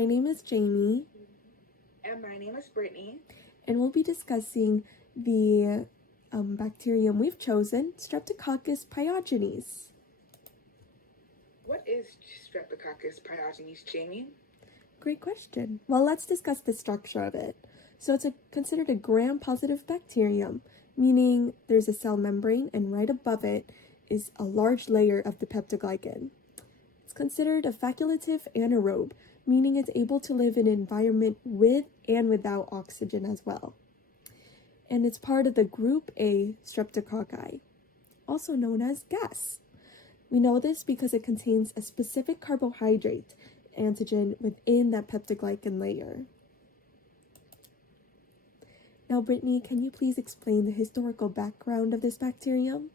My name is Jamie, And my name is Brittany. and we'll be discussing the bacterium we've chosen, Streptococcus pyogenes. What is Streptococcus pyogenes, Jamie? Great question. Well, let's discuss the structure of it. So it's considered a gram-positive bacterium, meaning there's a cell membrane, and right above it is a large layer of the peptidoglycan. It's considered a facultative anaerobe, meaning it's able to live in an environment with and without oxygen as well. And it's part of the group A Streptococci, also known as gas. We know this because it contains a specific carbohydrate antigen within that peptidoglycan layer. Now, Brittany, can you please explain the historical background of this bacterium?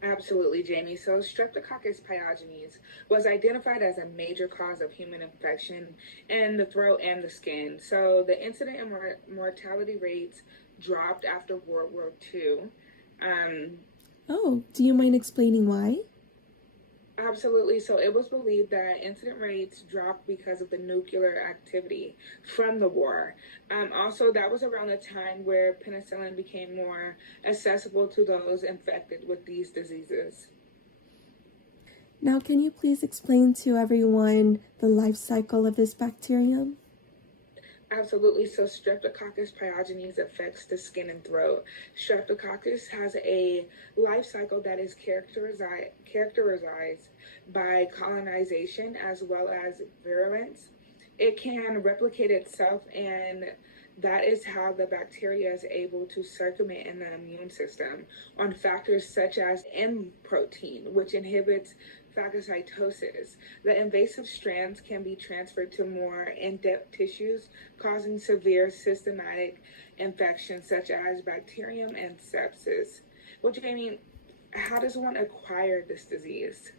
Absolutely, Jamie. So, Streptococcus pyogenes was identified as a major cause of human infection in the throat and the skin. So, the incident and mortality rates dropped after World War II. Do you mind explaining why? Absolutely. So it was believed that incident rates dropped because of the nuclear activity from the war. Also, that was around the time where penicillin became more accessible to those infected with these diseases. Now, can you please explain to everyone the life cycle of this bacterium? Absolutely. So Streptococcus pyogenes affects the skin and throat. Streptococcus has a life cycle that is characterized by colonization as well as virulence. It can replicate itself, and that is how the bacteria is able to circumvent in the immune system on factors such as M protein, which inhibits phagocytosis. The invasive strands can be transferred to more in-depth tissues, causing severe systematic infections such as bacterium and sepsis. Well, Jamie, how does one acquire this disease?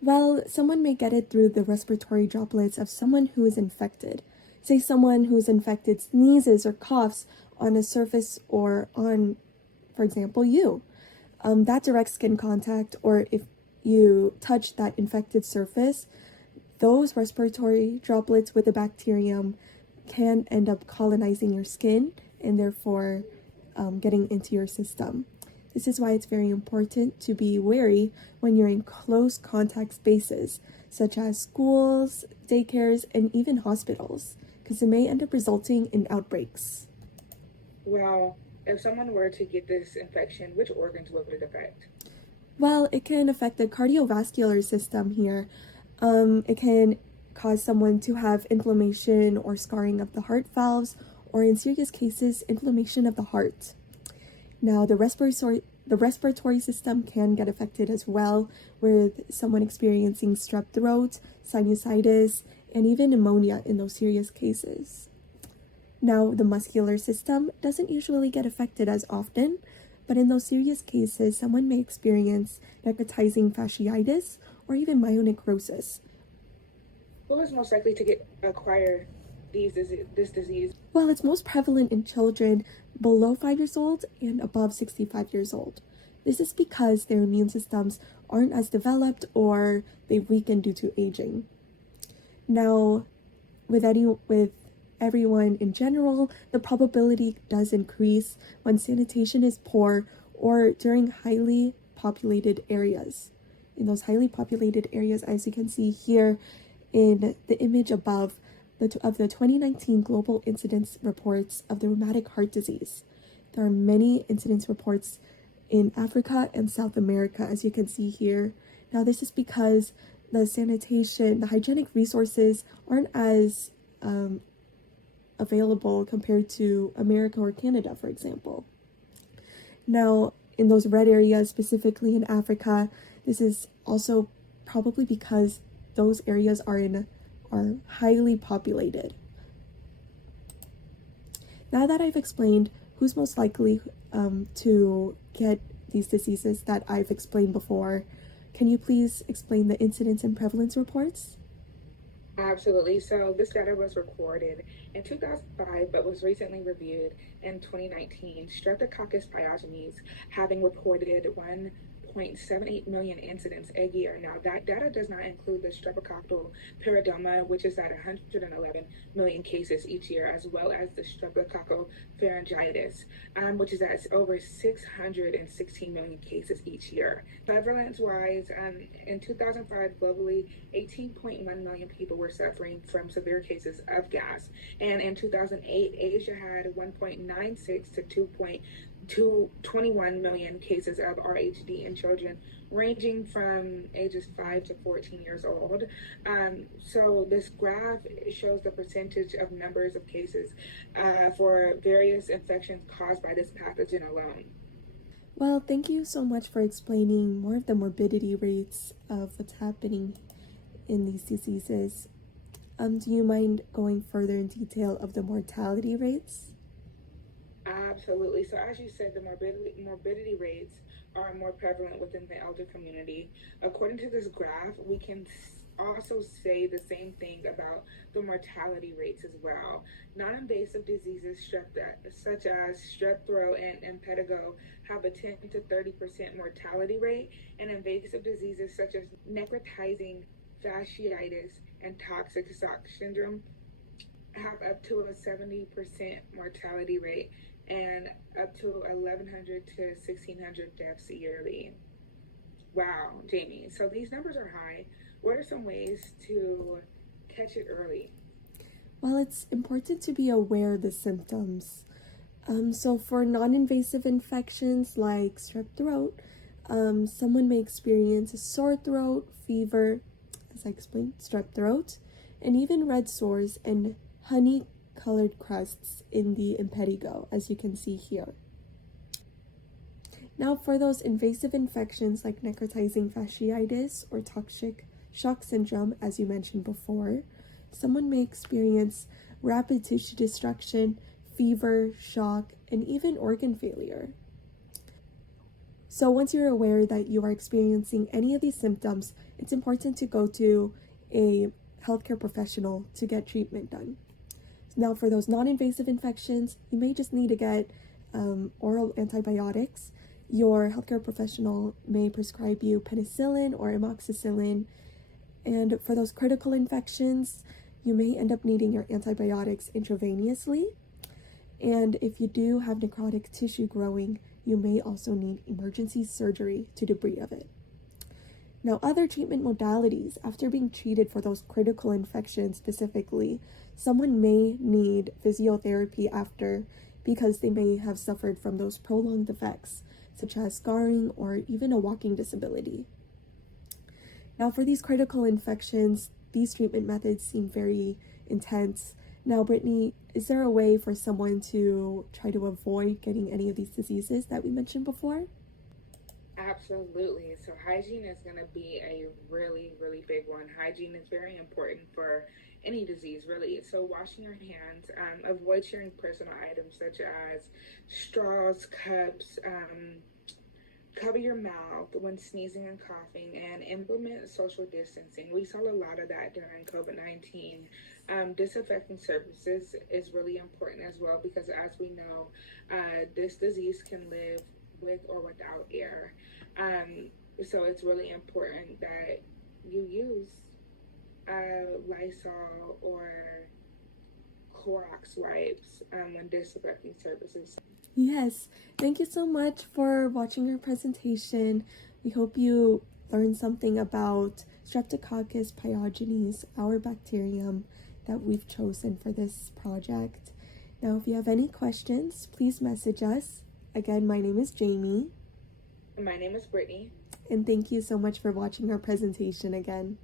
Well, someone may get it through the respiratory droplets of someone who is infected. Say someone who's infected sneezes or coughs on a surface or on, for example, you. That direct skin contact, or if you touch that infected surface, those respiratory droplets with the bacterium can end up colonizing your skin and therefore getting into your system. This is why it's very important to be wary when you're in close contact spaces, such as schools, daycares, and even hospitals, because it may end up resulting in outbreaks. Well, if someone were to get this infection, which organs would it affect? Well, it can affect the cardiovascular system here. It can cause someone to have inflammation or scarring of the heart valves, or in serious cases, inflammation of the heart. Now, the respiratory system can get affected as well, with someone experiencing strep throat, sinusitis, and even pneumonia in those serious cases. Now, the muscular system doesn't usually get affected as often, but in those serious cases, someone may experience necrotizing fasciitis or even myonecrosis. Who is most likely to acquire this disease? Well, it's most prevalent in children below 5 years old and above 65 years old. This is because their immune systems aren't as developed or they weaken due to aging. Now, with everyone in general, the probability does increase when sanitation is poor or during highly populated areas. In those highly populated areas, as you can see here in the image above, of the 2019 global incidence reports of the rheumatic heart disease. There are many incidence reports in Africa and South America, as you can see here. Now, this is because the hygienic resources aren't as available compared to America or Canada, for example. Now, in those red areas, specifically in Africa, this is also probably because those areas are highly populated. Now that I've explained who's most likely to get these diseases that I've explained before, can you please explain the incidence and prevalence reports? Absolutely. So this data was recorded in 2005, but was recently reviewed in 2019. Streptococcus pyogenes having reported 1.78 million incidents a year. Now, that data does not include the streptococcal peridoma, which is at 111 million cases each year, as well as the streptococcal pharyngitis, which is at over 616 million cases each year. Prevalence-wise, in 2005, globally, 18.1 million people were suffering from severe cases of gas. And in 2008, Asia had 1.96 to 21 million cases of RHD in children ranging from ages 5 to 14 years old. So this graph shows the percentage of numbers of cases for various infections caused by this pathogen alone. Well, thank you so much for explaining more of the morbidity rates of what's happening in these diseases. Do you mind going further in detail of the mortality rates? Absolutely. So as you said, the morbidity rates are more prevalent within the elder community. According to this graph, we can also say the same thing about the mortality rates as well. Non-invasive diseases such as strep throat and impetigo have a 10 to 30% mortality rate, and invasive diseases such as necrotizing fasciitis and toxic shock syndrome have up to a 70% mortality rate and up to 1,100 to 1,600 deaths yearly. Wow, Jamie. So these numbers are high. What are some ways to catch it early? Well, it's important to be aware of the symptoms. So for non-invasive infections like strep throat, someone may experience a sore throat, fever, as I explained, strep throat, and even red sores and honey-colored crusts in the impetigo, as you can see here. Now, for those invasive infections like necrotizing fasciitis or toxic shock syndrome, as you mentioned before, someone may experience rapid tissue destruction, fever, shock, and even organ failure. So once you're aware that you are experiencing any of these symptoms, it's important to go to a healthcare professional to get treatment done. Now, for those non-invasive infections, you may just need to get oral antibiotics. Your healthcare professional may prescribe you penicillin or amoxicillin. And for those critical infections, you may end up needing your antibiotics intravenously. And if you do have necrotic tissue growing, you may also need emergency surgery to debride of it. Now, other treatment modalities, after being treated for those critical infections specifically, someone may need physiotherapy after because they may have suffered from those prolonged effects, such as scarring or even a walking disability. Now, for these critical infections, these treatment methods seem very intense. Now, Brittany, is there a way for someone to try to avoid getting any of these diseases that we mentioned before? Absolutely. So hygiene is going to be a really, really big one. Hygiene is very important for any disease, really. So washing your hands, avoid sharing personal items such as straws, cups, cover your mouth when sneezing and coughing, and implement social distancing. We saw a lot of that during COVID-19. Disinfecting surfaces is really important as well because, as we know, this disease can live with or without air. So it's really important that you use Lysol or Clorox wipes when disinfecting surfaces. Yes, thank you so much for watching our presentation. We hope you learned something about Streptococcus pyogenes, our bacterium that we've chosen for this project. Now, if you have any questions, please message us. Again, my name is Jamie. My name is Brittany. And thank you so much for watching our presentation again.